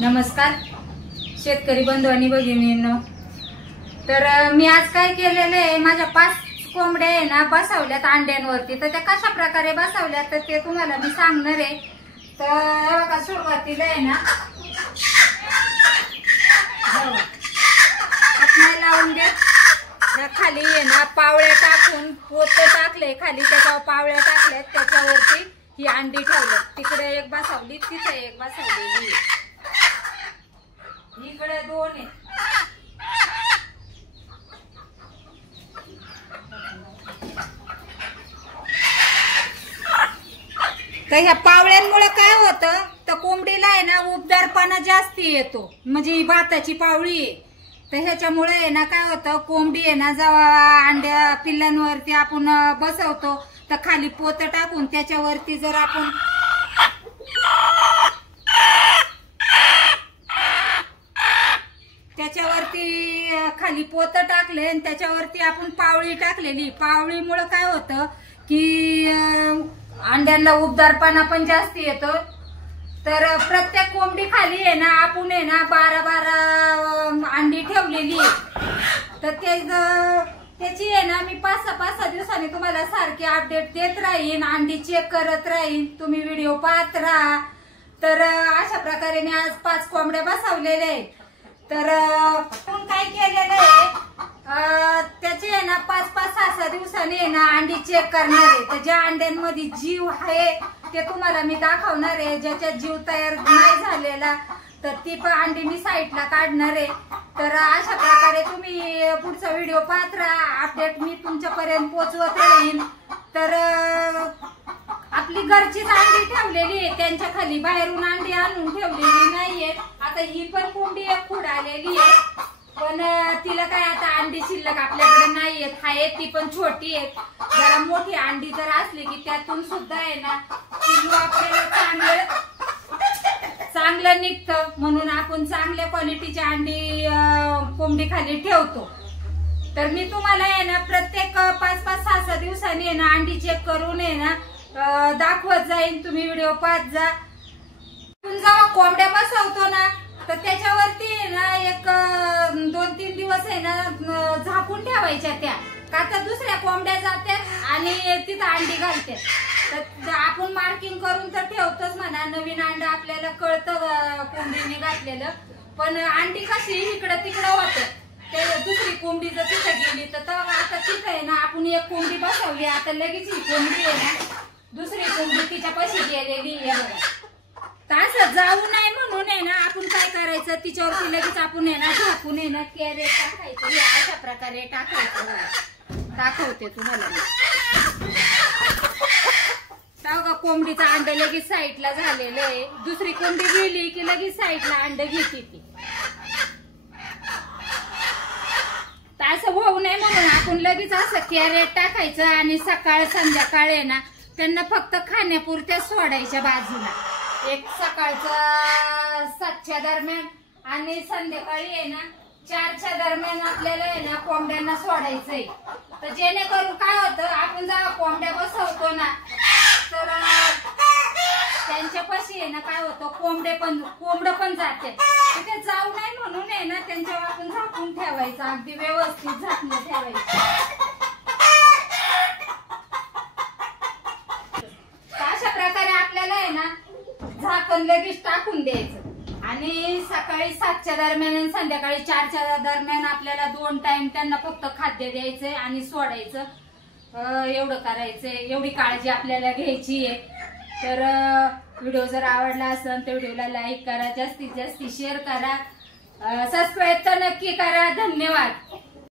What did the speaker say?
नमस्कार शेतकरी बंधू आणि भगिनींनो। तर मी आज काय केलेलं आहे, माझ्या 5 कोंबड्या आहे ना बसवल्यात अंड्यांवरती। तर त्या कशा प्रकारे बसवल्यात तर ते तुम्हाला मी सांगणार आहे। तर बघा, सुरुवातीला आहे ना हात लावून दे, खाली आहे ना पावळ्या टाकून पोत टाकले खाली, त्याच्यावर पावळ्या टाकल्यात, त्याच्यावरती ही अंडी ठेवली। तिकडे एक बसवली, तिथे एक बसवलेली, इकडे 2 आहे। तर ह्या पावळ्यांमुळे काय होतं, तर कोंबडीला आहे ना उबदारपणा जास्ती येतो, म्हणजे ही भाताची पावळी आहे। तर ह्याच्यामुळे आहे ना काय होतं, कोंबडी आहे ना जेव्हा अंड्या पिल्लांवरती आपण बसवतो तर खाली पोत टाकून त्याच्यावरती जर आपण खाली पोत टाकले आणि त्याच्यावरती आपण पावळी टाकलेली, पावळीमुळे काय होतं की अंड्यांना उबदारपणा पण जास्त येतो। तर प्रत्येक कोंबडी खाली आहे ना आपण आहे ना 12 अंडी ठेवलेली आहे। तर त्याची आहे ना मी 5-6 दिवसांनी तुम्हाला सारखी अपडेट देत राहीन, अंडी चेक करत राहीन, तुम्ही व्हिडिओ पाहत राहा। तर अशा प्रकारे मी आज 5 कोंबड्या बसवलेल्या आहेत। तर आपण काय केलेलं आहे, त्याचे आहे ना 5-6 दिवसांनी आहे ना अंडी चेक करणार आहे। तर ज्या अंड्यांमध्ये जीव आहे ते तुम्हाला मी दाखवणार आहे, ज्याच्यात जीव तयार नाही झालेला तर ती पण अंडी मी साईडला काढणार आहे। तर अशा प्रकारे तुम्ही पुढचा व्हिडिओ पाहत राहा, अपडेट मी तुमच्यापर्यंत पोहोचवत राहीन। तर आपली घरचीच अंडी ठेवलेली आहे, त्यांच्या खाली बाहेरून अंडी आणून ठेवलेली नाहीये। आता ही पण कोंबडी एक खुड आलेली आहे, पण तिला काय आता अंडी शिल्लक आपल्याकडे नाहीयेत, आहे ती पण छोटी आहे। जरा मोठी अंडी जर असली की त्यातून सुद्धा आहे ना पिल्लू आपल्याला चांगलं निघतं, म्हणून आपण चांगल्या क्वालिटीची अंडी कोंबडी खाली ठेवतो। तर मी तुम्हाला आहे ना प्रत्येक 5-6 दिवसांनी आहे ना अंडी चेक करून आहे ना दाखवत जाईन, तुम्ही व्हिडिओ पाहत जा। आपण जेव्हा कोंबड्या बसवतो ना तर त्याच्यावरती आहे ना एक 2-3 दिवस आहे ना झाकून ठेवायच्या त्या, का तर दुसऱ्या कोंबड्या जातात आणि तिथं अंडी घालतात। तर आपण मार्किंग करून तर ठेवतोच म्हणा, नवीन अंड आपल्याला कळतं कोंबडीने घातलेलं, पण अंडी कशी इकडं तिकडं होतं, ते दुसरी कोंबडी जर तिथं गेली तर आता तिथं आहे ना आपण एक कोंबडी बसवली, आता लगेच ही कोंबडी आहे ना दुसरी कोंबडी तिच्या पाशी गेलेली आहे बघा। तर असं जाऊ नये म्हणून आहे ना आपण काय करायचं, तिच्यावरती लगेच आपण आहे ना झाकून आहे ना कॅरेट टाकायचं, अशा प्रकारे टाकायचं। दाखवते तुम्हाला का कोंबडीचं अंड लगेच साईडला झालेलं आहे, दुसरी कोंबडी गेली की लगेच साईडला अंड घेते ती। असं होऊ नये म्हणून आपण लगेच असं कॅरेट टाकायचं आणि सकाळ संध्याकाळ आहे ना त्यांना फक्त खाण्यापुरत्या सोडायच्या बाजूला, एक सकाळचं 7च्या दरम्यान आणि संध्याकाळी आहे ना 4च्या दरम्यान आपल्याला आहे ना कोंबड्यांना सोडायचंय। तर जेणेकरून काय होतं, आपण जेव्हा कोंबड्या बसवतो ना तर त्यांच्यापाशी आहे ना काय होतं, कोंबड पण जाते, तिथे जाऊ नये म्हणून आहे ना त्यांच्यावर आपण झाकून ठेवायचं, अगदी व्यवस्थित झाकून ठेवायचं। अशा प्रकारे आपल्याला आहे ना झाकण लगेच टाकून द्यायचं आणि सकाळी 7च्या दरम्यान आणि संध्याकाळी 4च्या दरम्यान आपल्याला 2 टाइम त्यांना फक्त खाद्य द्यायचंय आणि सोडायचं। एवढं करायचंय, एवढी काळजी आपल्याला घ्यायची आहे। तर व्हिडिओ जर आवडला असेल तर व्हिडिओला लाईक करा, जास्तीत जास्त शेअर करा, सबस्क्राईब तर नक्की करा। धन्यवाद।